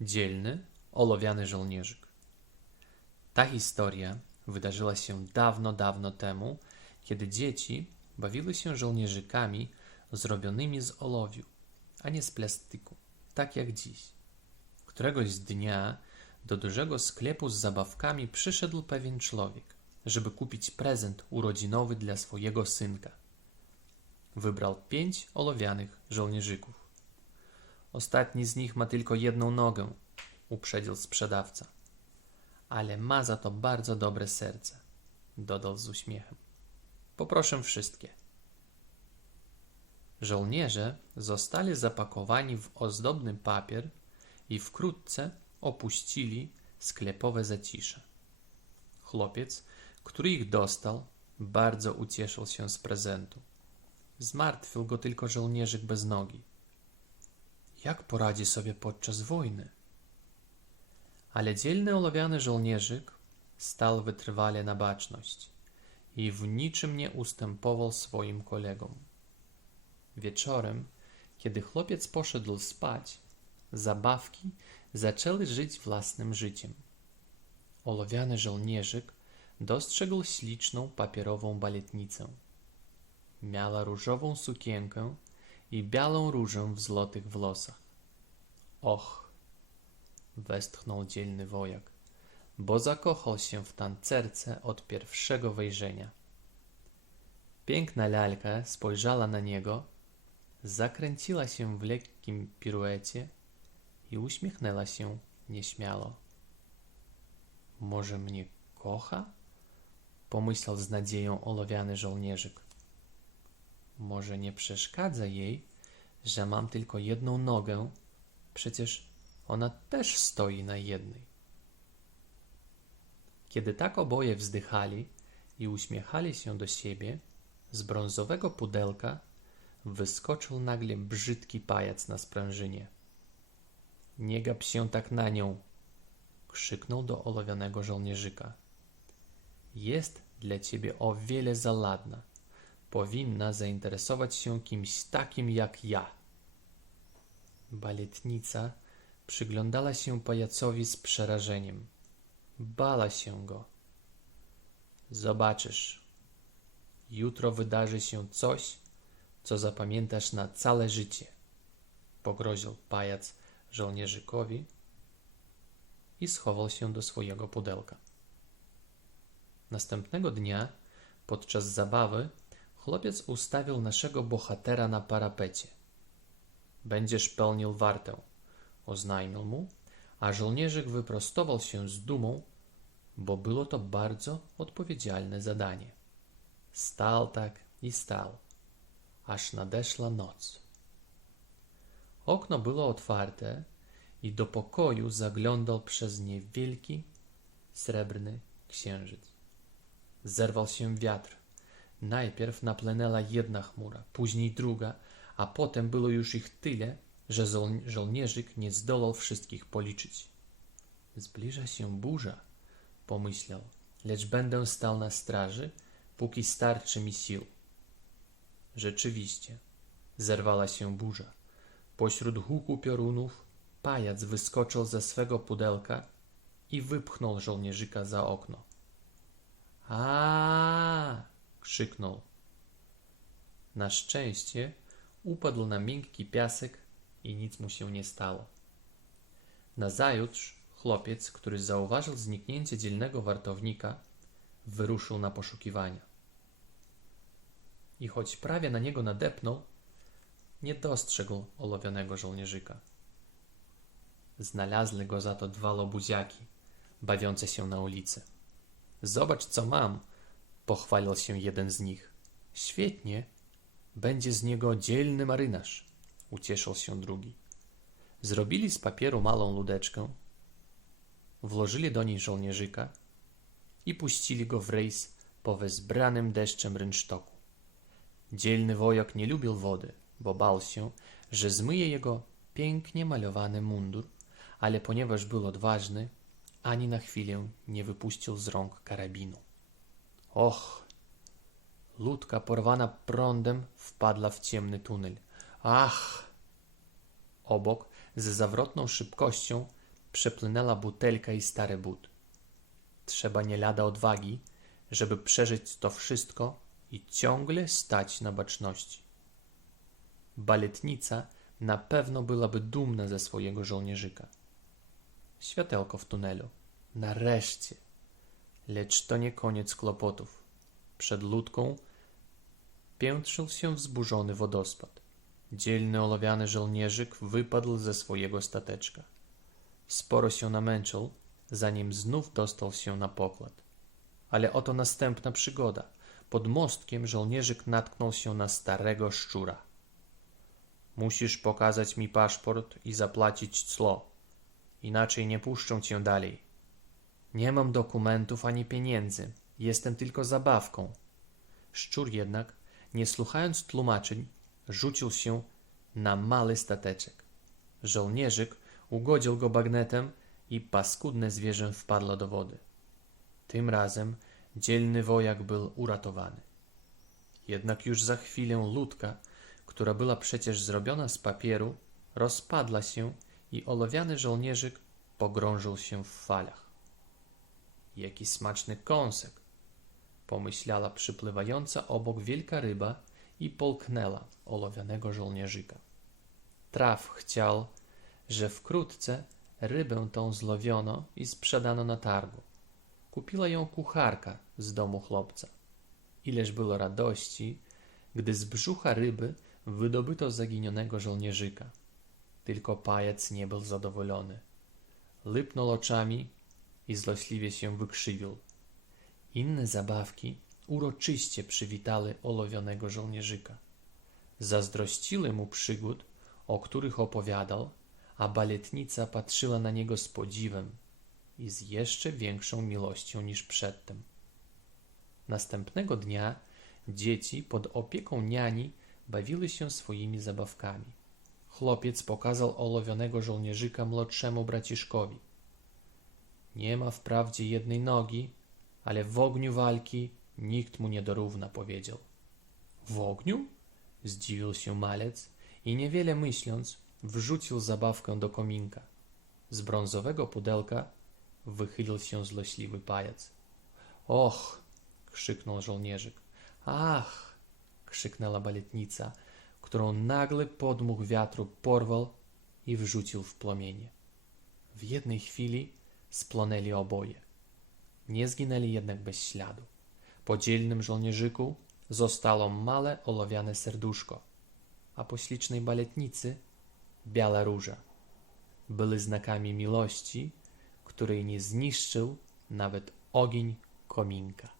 Dzielny, olowiany żołnierzyk. Ta historia wydarzyła się dawno, dawno temu, kiedy dzieci bawiły się żołnierzykami zrobionymi z olowiu, a nie z plastiku, tak jak dziś. Któregoś dnia do dużego sklepu z zabawkami przyszedł pewien człowiek, żeby kupić prezent urodzinowy dla swojego synka. Wybrał pięć olowianych żołnierzyków. Ostatni z nich ma tylko jedną nogę, uprzedził sprzedawca. Ale ma za to bardzo dobre serce, dodał z uśmiechem. Poproszę wszystkie. Żołnierze zostali zapakowani w ozdobny papier i wkrótce opuścili sklepowe zacisze. Chłopiec, który ich dostał, bardzo ucieszył się z prezentu. Zmartwił go tylko żołnierzyk bez nogi. Jak poradzi sobie podczas wojny? Ale dzielny olowiany żołnierzyk stał wytrwale na baczność i w niczym nie ustępował swoim kolegom. Wieczorem, kiedy chłopiec poszedł spać, zabawki zaczęły żyć własnym życiem. Olowiany żołnierzyk dostrzegł śliczną papierową baletnicę. Miała różową sukienkę i białą różę w złotych włosach. Och, westchnął dzielny wojak, bo zakochał się w tancerce od pierwszego wejrzenia. Piękna lalka spojrzała na niego, zakręciła się w lekkim piruecie i uśmiechnęła się nieśmiało. Może mnie kocha? Pomyślał z nadzieją olowiany żołnierzyk. Może nie przeszkadza jej, że mam tylko jedną nogę, przecież ona też stoi na jednej. Kiedy tak oboje wzdychali i uśmiechali się do siebie, z brązowego pudelka wyskoczył nagle brzydki pajac na sprężynie. Nie gap się tak na nią! krzyknął do olowianego żołnierzyka. Jest dla ciebie o wiele za ładna. Powinna zainteresować się kimś takim jak ja. Baletnica przyglądała się pajacowi z przerażeniem. Bała się go. Zobaczysz. Jutro wydarzy się coś, co zapamiętasz na całe życie. Pogroził pajac żołnierzykowi i schował się do swojego pudełka. Następnego dnia, podczas zabawy, chłopiec ustawił naszego bohatera na parapecie. Będziesz pełnił wartę, oznajmił mu, a żołnierzyk wyprostował się z dumą, bo było to bardzo odpowiedzialne zadanie. Stał tak i stał, aż nadeszła noc. Okno było otwarte i do pokoju zaglądał przez nie wielki, srebrny księżyc. Zerwał się wiatr. Najpierw napłynęła jedna chmura, później druga, a potem było już ich tyle, że żoł żołnierzyk nie zdołał wszystkich policzyć. Zbliża się burza, pomyślał, lecz będę stał na straży, póki starczy mi sił. Rzeczywiście, zerwała się burza. Pośród huku piorunów pajac wyskoczył ze swego pudełka i wypchnął żołnierzyka za okno. A! Krzyknął. Na szczęście upadł na miękki piasek i nic mu się nie stało. Nazajutrz chłopiec, który zauważył zniknięcie dzielnego wartownika, wyruszył na poszukiwania. I choć prawie na niego nadepnął, nie dostrzegł olowianego żołnierzyka. Znalazły go za to dwa lobuziaki, bawiące się na ulicy. Zobacz, co mam, pochwalił się jeden z nich. Świetnie, będzie z niego dzielny marynarz, ucieszył się drugi. Zrobili z papieru małą ludeczkę, włożyli do niej żołnierzyka i puścili go w rejs po wezbranym deszczem rynsztoku. Dzielny wojak nie lubił wody, bo bał się, że zmyje jego pięknie malowany mundur, ale ponieważ był odważny, ani na chwilę nie wypuścił z rąk karabinu. Och! Łódka porwana prądem wpadła w ciemny tunel. Ach! Obok, z zawrotną szybkością, przepłynęła butelka i stary but. Trzeba nie lada odwagi, żeby przeżyć to wszystko i ciągle stać na baczności. Baletnica na pewno byłaby dumna ze swojego żołnierzyka. Światełko w tunelu. Nareszcie. Lecz to nie koniec kłopotów. Przed ludką piętrzył się wzburzony wodospad. Dzielny olawiany żołnierzyk wypadł ze swojego stateczka. Sporo się namęczył, zanim znów dostał się na pokład. Ale oto następna przygoda. Pod mostkiem żołnierzyk natknął się na starego szczura. Musisz pokazać mi paszport i zapłacić cło. Inaczej nie puszczę cię dalej. Nie mam dokumentów ani pieniędzy. Jestem tylko zabawką. Szczur jednak, nie słuchając tłumaczeń, rzucił się na mały stateczek. Żołnierzyk ugodził go bagnetem i paskudne zwierzę wpadło do wody. Tym razem dzielny wojak był uratowany. Jednak już za chwilę ludka, która była przecież zrobiona z papieru, rozpadła się i olowiany żołnierzyk pogrążył się w falach. Jaki smaczny kąsek! pomyślała przypływająca obok wielka ryba i polknęła olowianego żołnierzyka. Traf chciał, że wkrótce rybę tą złowiono i sprzedano na targu. Kupiła ją kucharka z domu chłopca. Ileż było radości, gdy z brzucha ryby wydobyto zaginionego żołnierzyka. Tylko pajac nie był zadowolony. Lypnął oczami i złośliwie się wykrzywił. Inne zabawki uroczyście przywitały olowionego żołnierzyka. Zazdrościły mu przygód, o których opowiadał, a baletnica patrzyła na niego z podziwem i z jeszcze większą miłością niż przedtem. Następnego dnia dzieci pod opieką niani bawiły się swoimi zabawkami. Chłopiec pokazał olowionego żołnierzyka młodszemu braciszkowi. Nie ma wprawdzie jednej nogi, ale w ogniu walki nikt mu nie dorówna, powiedział. W ogniu? Zdziwił się malec i niewiele myśląc, wrzucił zabawkę do kominka. Z brązowego pudełka wychylił się złośliwy pajac. Och! krzyknął żołnierzyk. Ach! krzyknęła baletnica, którą nagle podmuch wiatru porwał i wrzucił w płomienie. W jednej chwili splonęli oboje. Nie zginęli jednak bez śladu. Po dzielnym żołnierzyku zostało małe olowiane serduszko, a po ślicznej baletnicy biała róża. Były znakami miłości, której nie zniszczył nawet ogień kominka.